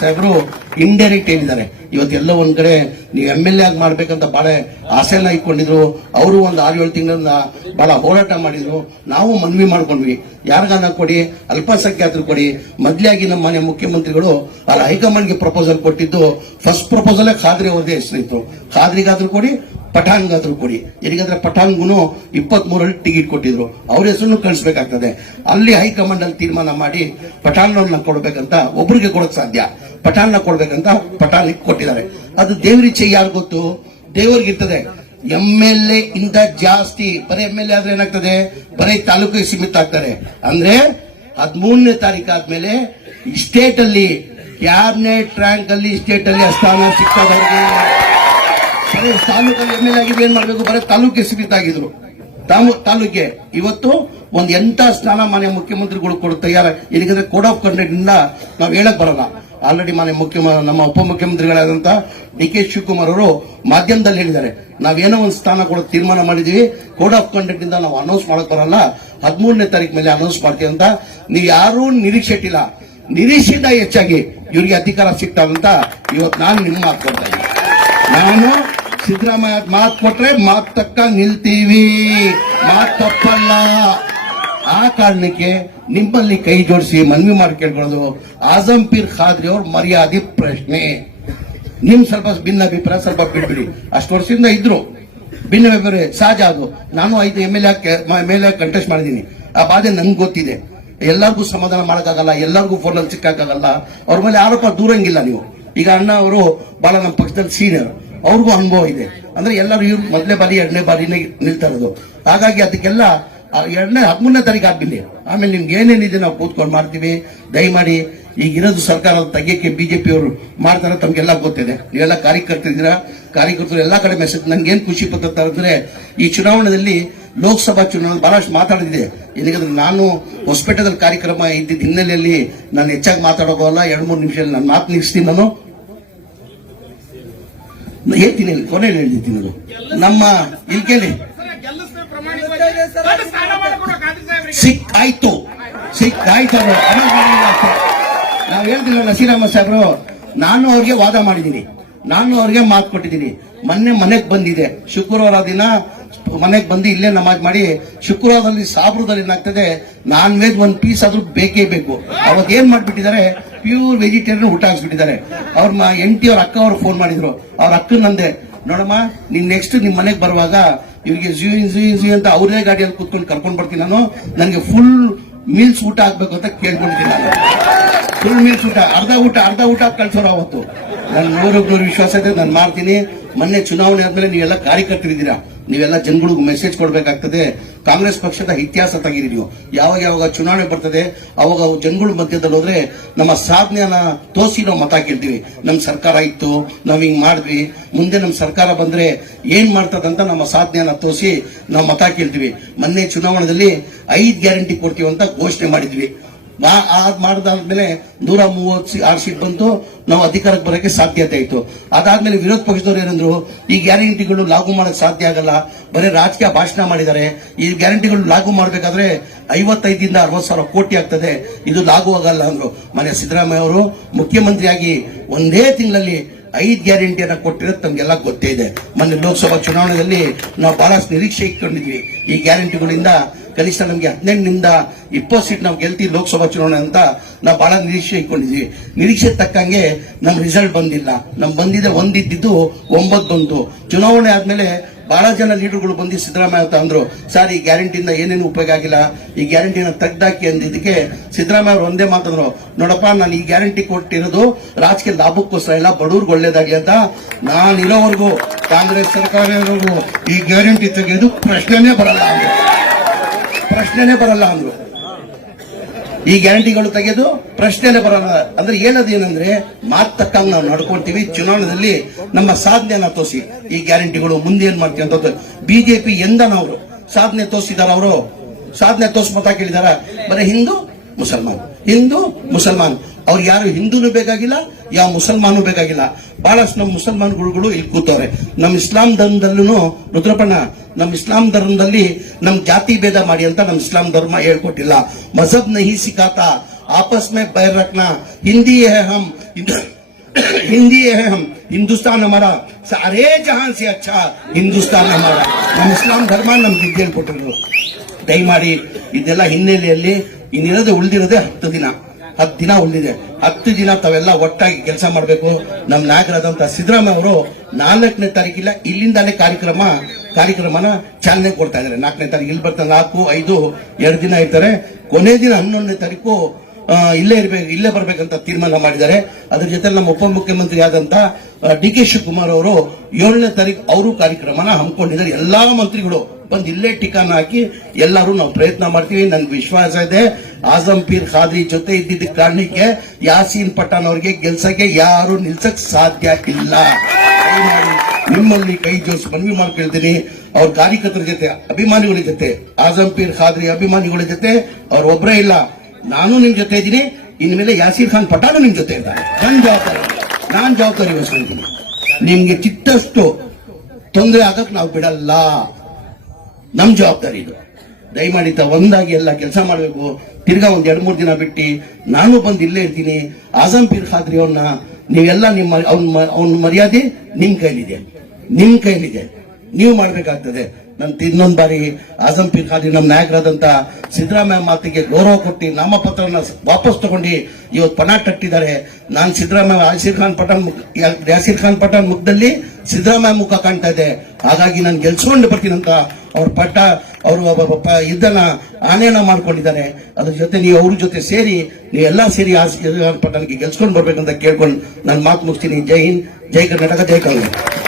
ಸಾಹೇಬರು ಇಂಡೈರೆಕ್ಟ್ ಹೇಳಿದ್ದಾರೆ. ಇವತ್ತೆಲ್ಲ ಒಂದ್ ಕಡೆ ನೀವು MLA ಆಗಿ ಮಾಡ್ಬೇಕಂತ ಬಹಳ ಆಸೆನ ಇಟ್ಕೊಂಡಿದ್ರು. ಅವರು ಒಂದು 6-7 ತಿಂಗಳಿಂದ ಬಹಳ ಹೋರಾಟ ಮಾಡಿದ್ರು. ನಾವು ಮನವಿ ಮಾಡ್ಕೊಂಡ್ವಿ, ಯಾರಿಗಾನ ಕೊಡಿ, ಅಲ್ಪಸಂಖ್ಯಾತರು ಕೊಡಿ. ಮೊದಲಾಗಿ ನಮ್ಮ ಮನೆ ಮುಖ್ಯಮಂತ್ರಿಗಳು ಅಲ್ಲಿ ಹೈಕಮಾಂಡ್ಗೆ ಪ್ರಪೋಸಲ್ ಕೊಟ್ಟಿದ್ದು, ಫಸ್ಟ್ ಪ್ರಪೋಸಲ್ ಖಾದ್ರಿ ಅವ್ರದೇ ಹೆಸರಿತ್ತು. ಖಾದ್ರಿಗಾದ್ರೂ ಕೊಡಿ, ಪಠಾಣ್ಗಾದ್ರೂ ಕೊಡಿ. ಎಲ್ಲಿಗಾದ್ರೆ ಪಠಾಣ್ಗೂ 23ರಲ್ಲಿ ಟಿಕೆಟ್ ಕೊಟ್ಟಿದ್ರು, ಅವ್ರ ಹೆಸರನ್ನು ಕಳಿಸ್ಬೇಕಾಗ್ತದೆ. ಅಲ್ಲಿ ಹೈಕಮಾಂಡ್ ಅಲ್ಲಿ ತೀರ್ಮಾನ ಮಾಡಿ ಪಠಾಣ್ನ ಕೊಡ್ಬೇಕಂತ ಒಬ್ರಿಗೆ ಕೊಡಕ್ ಸಾಧ್ಯ, ಪಠಾಣ್ನ ಕೊಡ್ಬೇಕಂತ ಪಠಾಣಿಗೆ ಕೊಟ್ಟಿದ್ದಾರೆ. ಅದು ದೇವರಿಚ್ಛೆ ಯಾರು ಗೊತ್ತು, ದೇವರಿಗಿರ್ತದೆ. MLA ಇಂದ ಜಾಸ್ತಿ ಬರೀ MLA ಆದ್ರೆ ಏನಾಗ್ತದೆ, ಬರೀ ತಾಲೂಕಿಗೆ ಸೀಮಿತ ಆಗ್ತಾರೆ. ಅಂದ್ರೆ 13ನೇ ತಾರೀಕು ಆದ್ಮೇಲೆ ಸ್ಟೇಟ್ ಅಲ್ಲಿ ಕ್ಯಾಬಿನೆಟ್ ರ್ಯಾಂಕ್ ಅಲ್ಲಿ ಸ್ಟೇಟ್ ಅಲ್ಲಿ ಸ್ಥಾನ ಸಿಗ್ತದವ್ರಿಗೆ. ಬರೀ ತಾಲೂಕಲ್ಲಿ MLA ಆಗಿದ್ರೆ ಏನ್ ಮಾಡ್ಬೇಕು, ಬರೀ ತಾಲೂಕಿಗೆ ಸೀಮಿತ ಆಗಿದ್ರು. ತಾಲೂಕಿಗೆ ಇವತ್ತು ಒಂದ್ ಎಂತ ಸ್ಥಾನ ಮಾನ್ಯ ಮುಖ್ಯಮಂತ್ರಿಗಳು ಕೊಡ ತಯಾರ. ಏನಕ್ಕೆ ಕೋಡ್ ಆಫ್ ಕಂಡಕ್ಟ್ ಇಂದ ನಾವು ಹೇಳಕ್ ಬರಲ್ಲ. ಆಲ್ರೆಡಿ ನಮ್ಮ ಉಪಮುಖ್ಯಮಂತ್ರಿಗಳಾದಂತ DK ಶಿವಕುಮಾರ್ ಅವರು ಮಾಧ್ಯಮದಲ್ಲಿ ಹೇಳಿದ್ದಾರೆ, ನಾವೇನೋ ಒಂದು ಸ್ಥಾನ ಕೊಡೋ ತೀರ್ಮಾನ ಮಾಡಿದೀವಿ, ಕೋಡ್ ಆಫ್ ಕಂಡಕ್ಟ್ ಇಂದ ನಾವು ಅನೌನ್ಸ್ ಮಾಡಕ್ ಬರಲ್ಲ, 13ನೇ ತಾರೀಕು ಮೇಲೆ ಅನೌನ್ಸ್ ಮಾಡ್ತೀವಿ ಅಂತ. ನೀವು ಯಾರೂ ನಿರೀಕ್ಷೆ ಇಟ್ಟಿಲ್ಲ, ನಿರೀಕ್ಷೆಯಿಂದ ಹೆಚ್ಚಾಗಿ ಇವ್ರಿಗೆ ಅಧಿಕಾರ ಸಿಗ್ತಾವಂತ ಇವತ್ತು ನಾನು ನಿಮ್ಮ ಮಾತು ಕೊಡ್ತಾ ಇದ್ದೀನಿ. ನಾನು ಸಿದ್ದರಾಮಯ್ಯ ಮಾತು ಕೊಟ್ರೆ ಮಾತು ತಕ್ಕ ನಿಲ್ತೀವಿ, ಮಾತು ತಪ್ಪಲ್ಲ. ಆ ಕಾರಣಕ್ಕೆ ನಿಮ್ಮಲ್ಲಿ ಕೈ ಜೋಡಿಸಿ ಮನವಿ ಮಾಡಿ ಕೇಳ್ಕೊಳ್ಳೋದು, ಆಜಂ ಪೀರ್ ಖಾದ್ರಿ ಅವ್ರ ಮರ್ಯಾದೆ ಪ್ರಶ್ನೆ. ನಿಮ್ ಸ್ವಲ್ಪ ಭಿನ್ನ ಅಭಿಪ್ರಾಯ ಸ್ವಲ್ಪ ಬಿಡ್ಬಿಡಿ. ಅಷ್ಟು ವರ್ಷದಿಂದ ಇದ್ರು ಭಿನ್ನ ಅಭಿಪ್ರಾಯ ಸಹಜ. ಅದು ನಾನು 5 MLA ಕಂಟೆಸ್ಟ್ ಮಾಡಿದೀನಿ. ಆ ಬಾಧೆ ನನ್ಗೆ ಗೊತ್ತಿದೆ. ಎಲ್ಲರಿಗೂ ಸಮಾಧಾನ ಮಾಡಕ್ಕಾಗಲ್ಲ, ಎಲ್ಲರಿಗೂ ಫೋನಲ್ಲಿ ಸಿಕ್ಕಾಗಲ್ಲ. ಅವ್ರ ಮೇಲೆ ಆರೋಪ ದೂರಂಗಿಲ್ಲ ನೀವು. ಈಗ ಅಣ್ಣ ಅವರು ಬಹಳ ನಮ್ಮ ಪಕ್ಷದಲ್ಲಿ ಸೀನಿಯರ್, ಅವ್ರಿಗೂ ಅನುಭವ ಇದೆ. ಅಂದ್ರೆ ಎಲ್ಲರೂ ಇವ್ರು ಮೊದಲೇ ಬಾರಿ 2ನೇ ಬಾರಿನೇ ನಿಲ್ತಾ ಇರೋದು. ಹಾಗಾಗಿ ಅದಕ್ಕೆಲ್ಲ 13ನೇ ತಾರೀಕು ಆದ್ಮೇಲೆ ಆಮೇಲೆ ನಿಮ್ಗೆ ಏನೇನಿದೆ ನಾವು ಕೂತ್ಕೊಂಡು ಮಾಡ್ತೀವಿ. ದಯಮಾಡಿ ಈಗಿರೋದು ಸರ್ಕಾರ ತೆಗಿಯಕ್ಕೆ ಬಿಜೆಪಿ ಅವರು ಮಾಡ್ತಾರೆ, ತಮ್ಗೆಲ್ಲ ಗೊತ್ತಿದೆ. ನೀವೆಲ್ಲ ಕಾರ್ಯಕರ್ತರಿದ್ದೀರಾ, ಕಾರ್ಯಕರ್ತರು ಎಲ್ಲಾ ಕಡೆ ಮೆಸೇಜ್. ನನ್ಗೇನ್ ಖುಷಿ ಪಡ್ತಾರೆ ಅಂದ್ರೆ, ಈ ಚುನಾವಣೆಯಲ್ಲಿ ಲೋಕಸಭಾ ಚುನಾವಣೆ ಬಹಳಷ್ಟು ಮಾತಾಡಿದೆ. ಏನಂದ್ರೆ ನಾನು ಹೊಸಪೇಟೆದಲ್ಲಿ ಕಾರ್ಯಕ್ರಮ ಇದ್ದಿದ್ದ ಹಿನ್ನೆಲೆಯಲ್ಲಿ ನಾನು ಹೆಚ್ಚಾಗಿ ಮಾತಾಡೋಲ್ಲ. 2-3 ನಿಮಿಷದಲ್ಲಿ ನಾನು ಮಾತು ನಿಲ್ಲಿಸ್ತೀನಿ. ನಾನು ಹೇಳ್ತೀನಿ, ಕೊನೆಯಲ್ಲಿ ಹೇಳ್ತೀನಿ. ಅದು ನಮ್ಮ ಇಲ್ಲಿ ಕೇಳಿ, ಸಿಕ್ಕಾಯ್ತು ನಾವು ಹೇಳ್ತಿಲ್ಲ. ಶ್ರೀರಾಮ ಸಾಹೇಬ್ರು, ನಾನು ಅವ್ರಿಗೆ ವಾದ ಮಾಡಿದ್ದೀನಿ, ನಾನು ಅವ್ರಿಗೆ ಮಾತು ಕೊಟ್ಟಿದ್ದೀನಿ. ಮೊನ್ನೆ ಮನೆಗೆ ಬಂದಿದೆ, ಶುಕ್ರವಾರ ದಿನ ಮನೆಗೆ ಬಂದು ಇಲ್ಲೇ ನಮಾಜ್ ಮಾಡಿ, ಶುಕ್ರವಾರದಲ್ಲಿ ಸಾಬ್ರದಲ್ಲಿ ಏನಾಗ್ತದೆ, ನಾನ್ ವೆಜ್ 1 ಪೀಸ್ ಆದ್ರೂ ಬೇಕೇ ಬೇಕು. ಅವಾಗ ಏನ್ ಮಾಡ್ಬಿಟ್ಟಿದ್ದಾರೆ, ಪ್ಯೂರ್ ವೆಜಿಟೇರಿಯನ್ ಊಟ ಹಾಕ್ಸ್ಬಿಟ್ಟಿದ್ದಾರೆ. ಅವ್ರ ಹೆಂಡತಿ ಅವ್ರ ಅಕ್ಕ ಅವ್ರು ಫೋನ್ ಮಾಡಿದ್ರು. ಅವ್ರ ಅಕ್ಕನ ನಂದೆ, ನೋಡಮ್ಮ ನೀನ್ ನೆಕ್ಸ್ಟ್ ನಿಮ್ ಮನೆಗೆ ಬರುವಾಗ ಇವ್ರಿಗೆ ಝೂ ಅಂತ ಅವ್ರದೇ ಗಾಡಿಯಲ್ಲಿ ಕೂತ್ಕೊಂಡು ಕರ್ಕೊಂಡ್ ಬರ್ತೀನಿ. ನನಗೆ ಫುಲ್ ಮೀಲ್ಸ್ ಊಟ ಹಾಕ್ಬೇಕು ಅಂತ ಕೇಳ್ಕೊಂಡಿದ್ದೀನಿ. ನಾನು ಫುಲ್ ಮೀಲ್ಸ್ ಊಟ, ಅರ್ಧ ಊಟ ಕಳ್ಸೋರು ಅವತ್ತು. ನನ್ 100% ವಿಶ್ವಾಸ ಇದೆ, ನಾನು ಮಾಡ್ತೀನಿ. ಮೊನ್ನೆ ಚುನಾವಣೆ ಆದ್ಮೇಲೆ ನೀವೆಲ್ಲ ಕಾರ್ಯಕರ್ತರಿದ್ದೀರಾ, ನೀವೆಲ್ಲ ಜನಗಳಿಗೂ ಮೆಸೇಜ್ ಕೊಡ್ಬೇಕಾಗ್ತದೆ. ಕಾಂಗ್ರೆಸ್ ಪಕ್ಷದ ಇತಿಹಾಸ ತೆಗೀರಿ ನೀವು. ಯಾವಾಗ ಚುನಾವಣೆ ಬರ್ತದೆ ಅವಾಗ ಜನಗಳ ಮಧ್ಯದಲ್ಲಿ ಹೋದ್ರೆ ನಮ್ಮ ಸಾಧನೆಯನ್ನ ತೋರಿಸಿ ನಾವು ಮತ ಕೇಳ್ತೀವಿ. ನಮ್ ಸರ್ಕಾರ ಇತ್ತು, ನಾವ್ ಹಿಂಗ್ ಮಾಡಿದ್ವಿ, ಮುಂದೆ ನಮ್ ಸರ್ಕಾರ ಬಂದ್ರೆ ಏನ್ ಮಾಡ್ತದಂತ ನಮ್ಮ ಸಾಧನೆಯನ್ನ ತೋರಿಸಿ ನಾವು ಮತ ಕೇಳ್ತೀವಿ. ಮೊನ್ನೆ ಚುನಾವಣೆಯಲ್ಲಿ 5 ಗ್ಯಾರಂಟಿ ಕೊಡ್ತೀವಿ ಅಂತ ಘೋಷಣೆ ಮಾಡಿದ್ವಿ. ಮಾಡಿದಾದ್ಮೇಲೆ 136 ಸೀಟ್ ಬಂತು, ನಾವು ಅಧಿಕಾರಕ್ಕೆ ಬರೋಕೆ ಸಾಧ್ಯತೆ ಆಯ್ತು. ಅದಾದ್ಮೇಲೆ ವಿರೋಧ ಪಕ್ಷದವರು ಏನಂದ್ರು, ಈ ಗ್ಯಾರಂಟಿಗಳು ಲಾಗು ಮಾಡಕ್ ಸಾಧ್ಯ ಆಗಲ್ಲ, ಬರೀ ರಾಜಕೀಯ ಭಾಷಣ ಮಾಡಿದ್ದಾರೆ. ಈ ಗ್ಯಾರಂಟಿಗಳು ಲಾಗು ಮಾಡಬೇಕಾದ್ರೆ 55ರಿಂದ 60 ಸಾವಿರ ಕೋಟಿ ಆಗ್ತದೆ, ಇದು ಲಾಗು ಆಗಲ್ಲ ಅಂದ್ರು. ಮನೆ ಸಿದ್ದರಾಮಯ್ಯ ಅವರು ಮುಖ್ಯಮಂತ್ರಿಯಾಗಿ ಒಂದೇ ತಿಂಗಳಲ್ಲಿ 5 ಗ್ಯಾರಂಟಿಯನ್ನ ಕೊಟ್ಟಿರೋದು ತಮ್ಗೆಲ್ಲ ಗೊತ್ತೇ ಇದೆ. ಮೊನ್ನೆ ಲೋಕಸಭಾ ಚುನಾವಣೆಯಲ್ಲಿ ನಾವು ಬಹಳಷ್ಟು ನಿರೀಕ್ಷೆ ಇಟ್ಕೊಂಡಿದ್ವಿ. ಈ ಗ್ಯಾರಂಟಿಗಳಿಂದ ಕನಿಷ್ಠ ನಮ್ಗೆ 18ರಿಂದ 20 ಸೀಟ್ ನಾವು ಗೆಲ್ತೀವಿ ಲೋಕಸಭಾ ಚುನಾವಣೆ ಅಂತ ನಾವು ಬಹಳ ನಿರೀಕ್ಷೆ ಇಟ್ಕೊಂಡಿದ್ವಿ. ನಿರೀಕ್ಷೆ ತಕ್ಕಂಗೆ ನಮ್ ರಿಸಲ್ಟ್ ಬಂದಿಲ್ಲ. ನಮ್ ಬಂದಿದೆ 1 ಇದ್ದಿದ್ದು 9 ಬಂತು. ಚುನಾವಣೆ ಆದ್ಮೇಲೆ ಬಹಳ ಜನ ಲೀಡರ್ಗಳು ಬಂದು ಸಿದ್ದರಾಮಯ್ಯ ಅಂತ ಅಂದ್ರು, ಸರ್ ಈ ಗ್ಯಾರಂಟಿಯಿಂದ ಏನೇನು ಉಪಯೋಗ ಆಗಿಲ್ಲ, ಈ ಗ್ಯಾರಂಟಿನ ತೆಗ್ದಾಕಿ ಅಂದಿದ್ದಕ್ಕೆ ಸಿದ್ದರಾಮಯ್ಯ ಅವರು ಒಂದೇ ಮಾತಂದ್ರು, ನೋಡಪ್ಪ ನಾನು ಈ ಗ್ಯಾರಂಟಿ ಕೊಟ್ಟಿರೋದು ರಾಜಕೀಯ ಲಾಭಕ್ಕೋಸ್ಕರ ಇಲ್ಲ, ಬಡವ್ರಿಗೆ ಒಳ್ಳೇದಾಗ್ಲಿ ಅಂತ. ನಾನಿರೋವರೆಗೂ ಕಾಂಗ್ರೆಸ್ ಸರ್ಕಾರ ಇರೋವರೆಗೂ ಈ ಗ್ಯಾರಂಟಿ ತೆಗೆಯೋದು ಪ್ರಶ್ನೆನೇ ಬರಲ್ಲ ಅಂದ್ರು. ಈ ಗ್ಯಾರಂಟಿಗಳು ತೆಗೆದು ಪ್ರಶ್ನೆನೇ ಬರಲ್ಲ ಅಂದ್ರೆ ಏನದೇನಂದ್ರೆ ಮಾತು ತಕ್ಕಂಗ ನಾವು ನಡ್ಕೊಳ್ತೀವಿ. ಚುನಾವಣೆಯಲ್ಲಿ ನಮ್ಮ ಸಾಧನೆಯನ್ನ ತೋರಿಸಿ ಈ ಗ್ಯಾರಂಟಿಗಳು ಮುಂದೆ ಏನ್ ಮಾಡ್ತೀವಿ ಅಂತ. ಬಿಜೆಪಿ ಎಂದನವರು ಸಾಧನೆ ತೋರಿಸಿದಾರ, ಅವರು ಸಾಧನೆ ತೋರಿಸಿ ಮತ ಕೇಳಿದಾರ. ಬರೀ ಹಿಂದೂ ಮುಸಲ್ಮಾನ್ ಅವ್ರು ಯಾರು ಹಿಂದೂನು ಬೇಕಾಗಿಲ್ಲ, ಯಾವ ಮುಸಲ್ಮಾನು ಬೇಕಾಗಿಲ್ಲ. ಬಹಳಷ್ಟು ನಮ್ಮ ಮುಸಲ್ಮಾನ್ ಗುರುಗಳು ಇಲ್ಲಿ ಕೂತವ್ರೆ. ನಮ್ಮ ಇಸ್ಲಾಂ ಧರ್ಮದಲ್ಲೂ ರುದ್ರಪಣ್ಣ, ನಮ್ಮ ಇಸ್ಲಾಂ ಧರ್ಮದಲ್ಲಿ ನಮ್ ಜಾತಿ ಭೇದ ಮಾಡಿ ಅಂತ ನಮ್ಮ ಇಸ್ಲಾಂ ಧರ್ಮ ಹೇಳ್ಕೊಟ್ಟಿಲ್ಲ. ಮಜಹಬ್ ನಹಿ ಸಿಖಾತಾ, आपस में बैर रखना, हिंदी है हम हिंदी है हम, हिंदुस्तान हमारा, सारे जहां से अच्छा हिंदुस्ತಾನ हमारा. ನಮ್ಮ ಇಸ್ಲಾಂ ಧರ್ಮ ನಮ್ಗೆ ಹೇಳ್ಕೊಟ್ಟಿದ್ರು. ದಯಮಾಡಿ ಇದೆಲ್ಲ ಹಿನ್ನೆಲೆಯಲ್ಲಿ ಇನ್ನಿರೋದು ಉಳಿದಿರೋದೇ 10 ದಿನ ಉಳಿದಿದೆ. 10 ದಿನ ತಾವೆಲ್ಲ ಒಟ್ಟಾಗಿ ಕೆಲಸ ಮಾಡಬೇಕು. ನಮ್ಮ ನಾಯಕರಾದಂತಹ ಸಿದ್ದರಾಮಯ್ಯ ಅವರು 4ನೇ ತಾರೀಕಿಲ್ಲ ಇಲ್ಲಿಂದಾನೇ ಕಾರ್ಯಕ್ರಮನ ಚಾಲನೆ ಕೊಡ್ತಾ ಇದ್ದಾರೆ. 4ನೇ ತಾರೀಕು ಇಲ್ಲಿ ಬರ್ತಾರೆ, 4, 5 2 ದಿನ ಇರ್ತಾರೆ. ಕೊನೆ ದಿನ 11ನೇ ತಾರೀಕು ಇಲ್ಲೇ ಬರ್ಬೇಕಂತ ತೀರ್ಮಾನ ಮಾಡಿದ್ದಾರೆ. ಅದ್ರ ಜೊತೆ ನಮ್ಮ ಉಪಮುಖ್ಯಮಂತ್ರಿ ಆದಂತ ಡಿ ಕೆ ಶಿವಕುಮಾರ್ ಅವರು 7ನೇ ತಾರೀಕು ಅವರು ಕಾರ್ಯಕ್ರಮನ ಹಮ್ಮಿಕೊಂಡಿದ್ದಾರೆ. ಎಲ್ಲಾ ಮಂತ್ರಿಗಳು ಬಂದು ಇಲ್ಲೇ ಟಿಕಾನ ಹಾಕಿ ಎಲ್ಲರೂ ನಾವು ಪ್ರಯತ್ನ ಮಾಡ್ತೀವಿ. ನನ್ಗೆ ವಿಶ್ವಾಸ ಇದೆ ಆಜಂ ಪೀರ್ ಖಾದ್ರಿ ಜೊತೆ ಇದ್ದಿದ್ದ ಕಾರಣಕ್ಕೆ ಯಾಸೀನ್ ಪಠಾಣ್ ಅವರಿಗೆ ಗೆಲ್ಸಕ್ಕೆ ಯಾರು ನಿಲ್ಸಕ್ ಸಾಧ್ಯ ಇಲ್ಲ. ನಿಮ್ಮಲ್ಲಿ ಕೈ ಜೋಡಿಸಿ ಮನವಿ ಮಾಡ್ಕೊಳ್ತೀನಿ. ಅವ್ರ ಕಾರ್ಯಕರ್ತರ ಜೊತೆ, ಅಭಿಮಾನಿಗಳ ಜೊತೆ, ಆಜಂ ಪೀರ್ ಖಾದ್ರಿ ಅಭಿಮಾನಿಗಳ ಜೊತೆ ಅವ್ರ ಒಬ್ಬರೇ ಇಲ್ಲ, ನಾನು ನಿಮ್ ಜೊತೆ ಇದ್ದೀನಿ. ಇನ್ಮೇಲೆ ಯಾಸೀರ್ ಖಾನ್ ಪಠಾಣ್ ನಿಮ್ ಜೊತೆ ಇದ್ದಾರೆ. ನಾನ್ ಜವಾಬ್ದಾರಿ ವಹಿಸ್ಕೊಳ್ತೀನಿ. ನಿಮ್ಗೆ ಚಿಟ್ಟಷ್ಟು ತೊಂದರೆ ಆಗಕ್ ನಾವು ಬಿಡಲ್ಲ. ನಮ್ ಜವಾಬ್ದಾರಿ ಇದು. ದಯಮಾಡಿ ಒಂದಾಗಿ ಎಲ್ಲ ಕೆಲಸ ಮಾಡಬೇಕು. ತಿರ್ಗಾ 2-3 ದಿನ ಬಿಟ್ಟು ನಾನು ಬಂದು ಇಲ್ಲೇ ಇರ್ತೀನಿ. ಆಜಂ ಪೀರ್ ಖಾದ್ರಿ ಅವ್ರನ್ನ ನೀವೆಲ್ಲ ಅವನ ಮರ್ಯಾದೆ ನಿಮ್ ಕೈಲಿದೆ, ನೀವು ಮಾಡ್ಬೇಕಾಗ್ತದೆ. ಇನ್ನೊಂದು ಬಾರಿ ಆಜಂ ಪೀರ್ ಖಾದ್ರಿ ನಮ್ಮ ನಾಯಕರಾದಂತ ಸಿದ್ದರಾಮಯ್ಯ ಮಾತಿಗೆ ಗೌರವ ಕೊಟ್ಟು ನಾಮಪತ್ರವನ್ನು ವಾಪಸ್ ತಗೊಂಡು ಇವತ್ತು ಪಣ ಕಟ್ಟಿದ್ದಾರೆ. ನಾನು ಸಿದ್ದರಾಮಯ್ಯ ಯಾಸೀರ್ ಖಾನ್ ಪಠಾಣ್ ಮುಖದಲ್ಲಿ ಸಿದ್ದರಾಮಯ್ಯ ಮುಖ ಕಾಣ್ತಾ ಇದೆ. ಹಾಗಾಗಿ ನಾನು ಗೆಲ್ಸ್ಕೊಂಡು ಬರ್ತೀನಂತ ಅವರು ಇದನ್ನ ಆನೆಯನ್ನ ಮಾಡ್ಕೊಂಡಿದ್ದಾರೆ. ಅದ್ರ ಜೊತೆ ನೀವು ಅವ್ರ ಜೊತೆ ಸೇರಿ ನೀವೆಲ್ಲ ಸೇರಿ ಯಾಸೀರ್ ಖಾನ್ ಪಠಾಣ್ಗೆ ಗೆಲ್ಸ್ಕೊಂಡು ಬರ್ಬೇಕಂತ ಕೇಳ್ಕೊಂಡು ನಾನು ಮಾತು ಮುಗಿಸ್ತೀನಿ. ಜೈ ಹಿಂದ್, ಜೈ ಕರ್ನಾಟಕ, ಜೈ ಕಾಂಗ್ರೆಸ್.